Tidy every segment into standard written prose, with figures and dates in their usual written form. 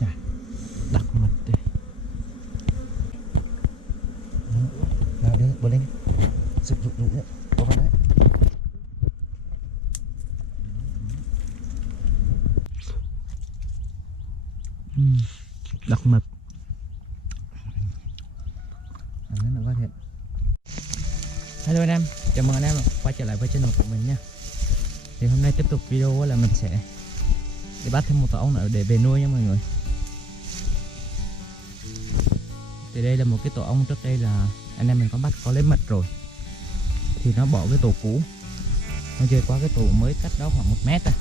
chà, đặc mật đây. Nào đưa bật lên. Rụt nữa. Có vào đấy. Đặc mật. Ăn nó có thiệt. Hello anh em, chào mừng anh em quay trở lại với channel của mình nha. Thì hôm nay tiếp tục video là mình sẽ đi bắt thêm một tổ ong nữa để về nuôi nha mọi người. Thì đây là một cái tổ ong trước đây là anh em mình có lấy mật rồi, thì nó bỏ cái tổ cũ, nó rơi qua cái tổ mới cách đó khoảng 1 mét à.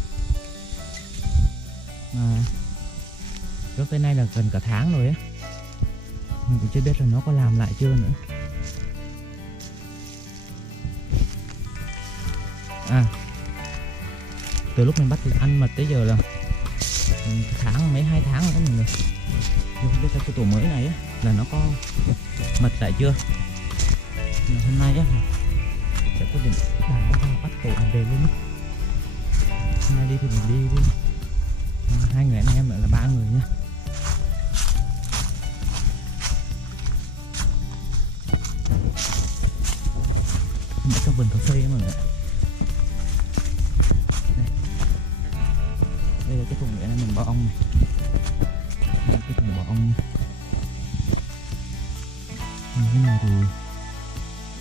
Mà trước tới nay là gần cả tháng rồi á, mình cũng chưa biết là nó có làm lại chưa nữa. Từ lúc mình bắt ăn mật tới giờ là tháng mấy 2 tháng rồi đó mọi người. Nhưng không biết cái tổ mới này á là nó có mật lại chưa. Nhưng hôm nay á sẽ quyết định đào nó ra bắt tổ này về luôn á. Hôm nay đi thì mình đi 2 người anh em nữa là 3 người nha. Ở trong vườn cà phê á mọi người. Đây là cái thùng để mình bỏ ong này. Đây là cái thùng bỏ ong nha. Cái này thì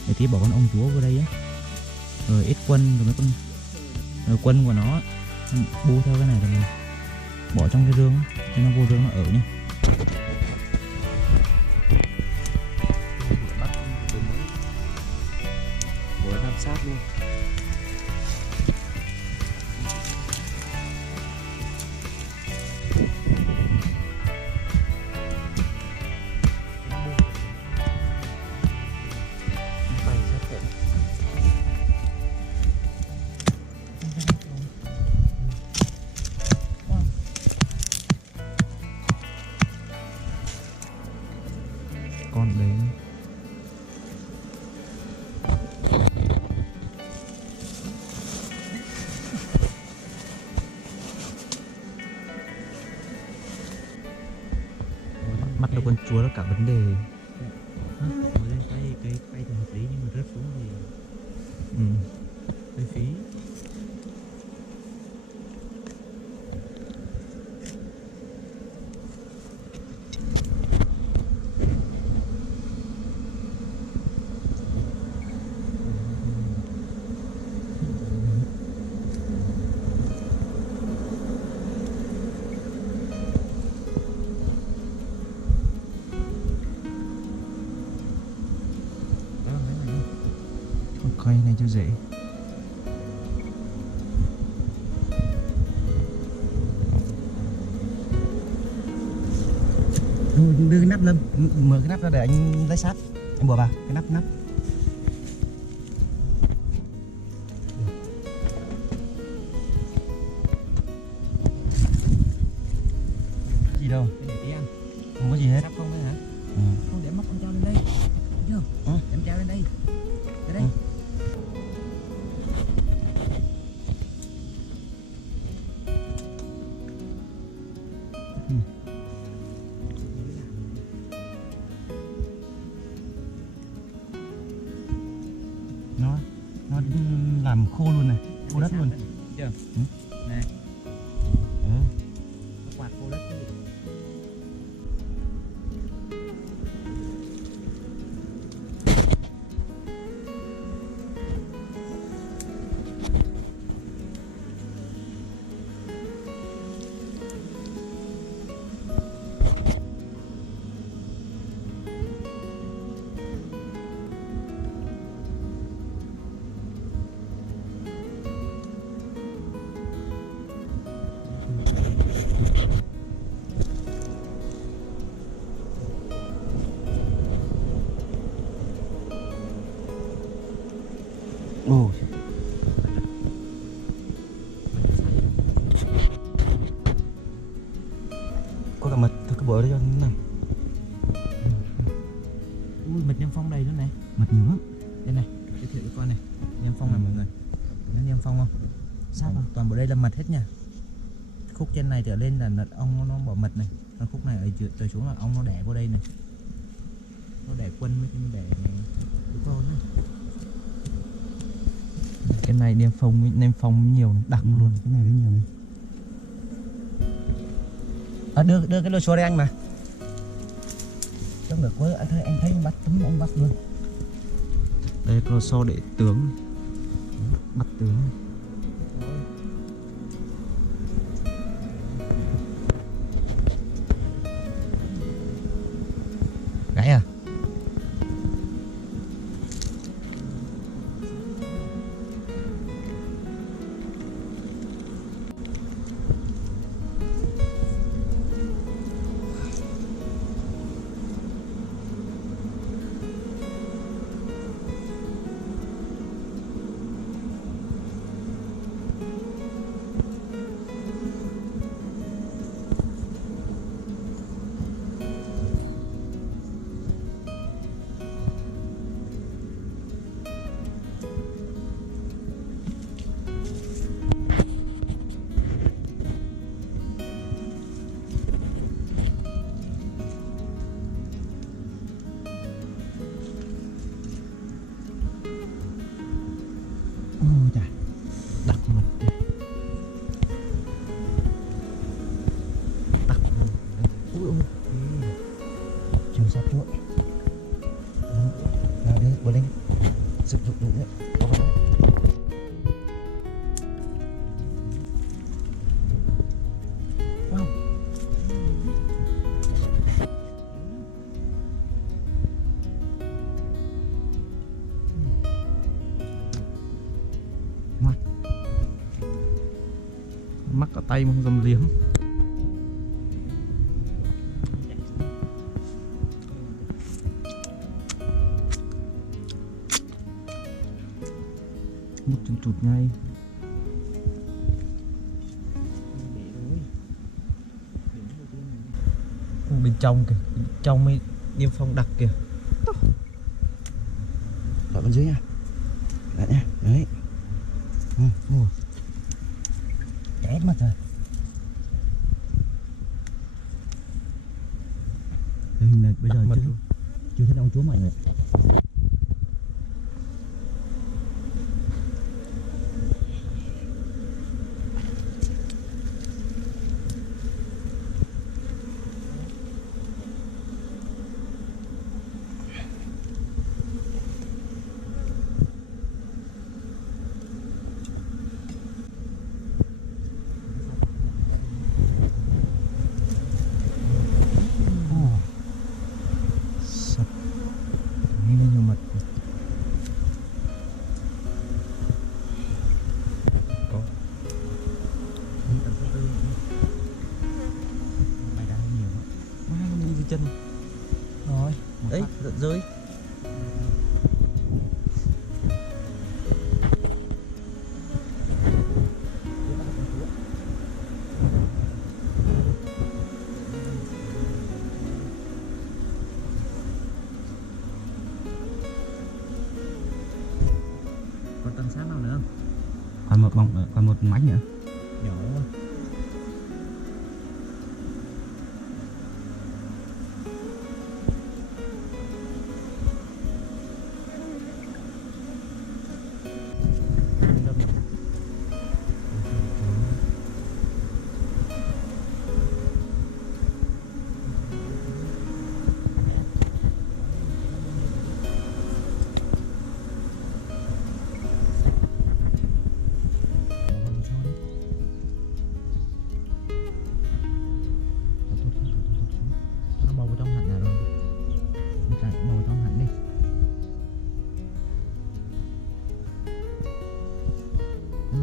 để tí bỏ con ong chúa vào đây á. Rồi ít quân rồi mấy con rồi quân của nó bu theo cái này rồi mình bỏ trong cái rương á, cho nó vô rương nó ở nha. Bữa làm sát luôn. Con đấy bắt được con chúa là cả vấn đề. Mới lên cây thì hợp lý nhưng mà rớt xuống thì hơi phí. Cây này cho dễ. Đưa cái nắp lên, mở cái nắp ra để anh lấy sát, anh bỏ vào cái nắp. Gì đâu? Để tí ăn. Không có gì hết. Sắp không đấy hả? Ừ. Không, để móc con treo lên đây. Thấy chưa? Em treo lên đây. Tới đây. Nó làm khô luôn này, khô đất luôn. Chưa? Nè. Quạt khô đất cái gì? Ồ. Có cả mật, thôi cứ bỏ đây cho nó nằm. Ui, mật niêm phong đầy luôn này. Mật nhiều lắm. Đây này, giới thiệu cho con này. Niêm phong này mọi người. Nó niêm phong không? Sao mà toàn bộ đây là mật hết nha. khúc trên này trở lên là ong nó bỏ mật này, còn khúc này ở trở xuống là ong nó đẻ vô đây này, nó đẻ quân với cái đẻ đứa con này. Cái này nem phong nhiều đặc luôn, cái này nhiều này. Đưa cái lô xô đây anh mà. Trong được quá anh thấy anh bắt tấm anh bắt luôn. Đây cái lô xô để tướng, bắt tướng. Gãy à? Đặc mật đi. Đặc mật. Ui. Chiều sắp chuỗi. Nào đi, bố lên. Sử dụng đúng đấy. Có vào đấy. Wow. Mắc ở tay mà không dám liếm. Một chân chuột ngay. Bên trong kìa, bên trong mới niêm phong đặc kìa. Ở bên dưới nha. Đấy nha, đấy. Chết mất rồi. Hình này bây giờ chưa thấy ông chúa mọi người. Chân rồi đấy rơi. Còn tầng sát nào nữa không? Còn một mảnh nữa. Nhỏ quá.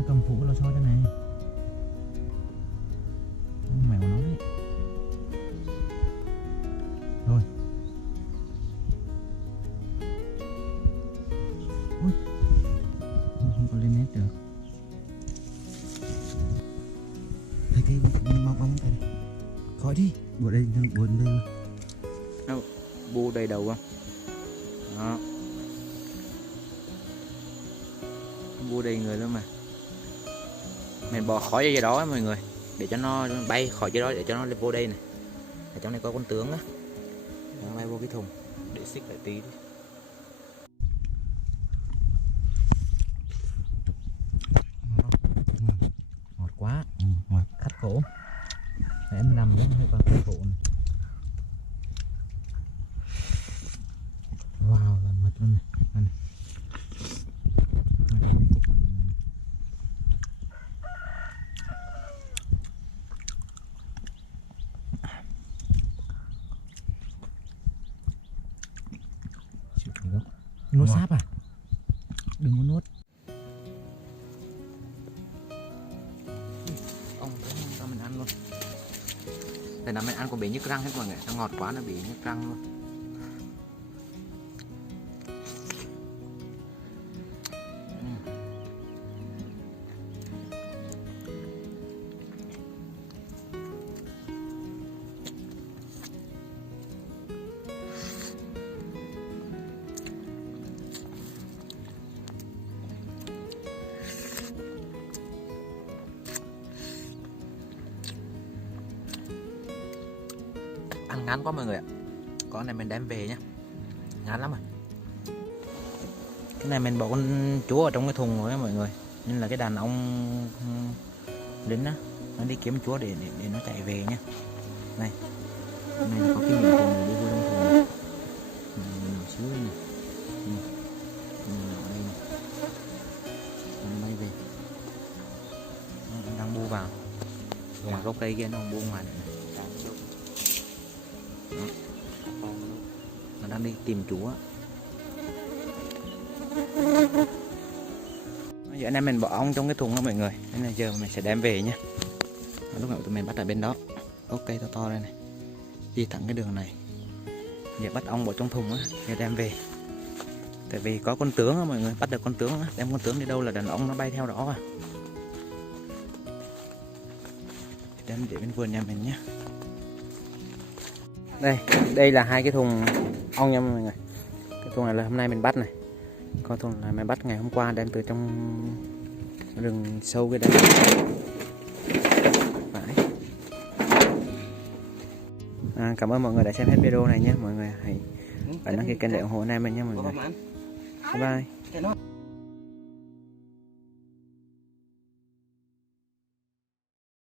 Cầm phủ lò xo cho này. Mèo nó đấy. Rồi. Ui. Không có lên nét được. Thấy cái bóng tay này. Khỏi đi. Buồn đây. Đâu, bu đầy đầu không? Đó. Bu đầy người luôn mà. Mình bỏ khỏi dây đó mọi người. để cho nó bay khỏi dưới đó, để cho nó lên vô đây này. Ở trong này có con tướng á, nó bay vô cái thùng để xích lại tí đi. Ngọt quá, ngọt khát khổ. Để em nằm đó hơi còn khát khổ này. Wow, là mật luôn này. Đây này. Nuốt sáp à? Đừng có nuốt. Ông cho mình ăn luôn. Để nào mình ăn còn bị nhức răng hết mọi người. Nó ngọt quá nó bị nhức răng luôn. Ăn ngán quá mọi người ạ. Con này mình đem về nhá, ngán lắm à. Cái này mình bỏ con chúa ở trong cái thùng rồi á mọi người, nên là cái đàn ong lính á nó đi kiếm chúa để nó chạy về nhá. Này có cái miệng thùng này đi vô trong thùng này. Mình nhỏ xíu này. Mình nhỏ đây này. Nó bay về. Nó đang bu vào. Ngoài gốc cây kia nó bu ngoài này. Nó đang đi tìm chúa. Giờ anh em mình bỏ ong trong cái thùng đó mọi người, nên là giờ mình sẽ đem về nhé. Lúc nào tụi mình bắt ở bên đó, gốc cây to to đây này, đi thẳng cái đường này. Giờ bắt ong bỏ trong thùng á, giờ đem về. Tại vì có con tướng á mọi người, bắt được con tướng á, đem con tướng đi đâu là đàn ong nó bay theo đó à. Đem để bên vườn nhà mình nhé. Đây là hai cái thùng ong nha mọi người. Cái thùng này là hôm nay mình bắt này. Con thùng này mình bắt ngày hôm qua, đem từ trong rừng sâu cái đấy. Phải. Cảm ơn mọi người đã xem hết video này nhé. Mọi người hãy đăng ký kênh để ủng hộ anh em mình nhé mọi người. Bye bye.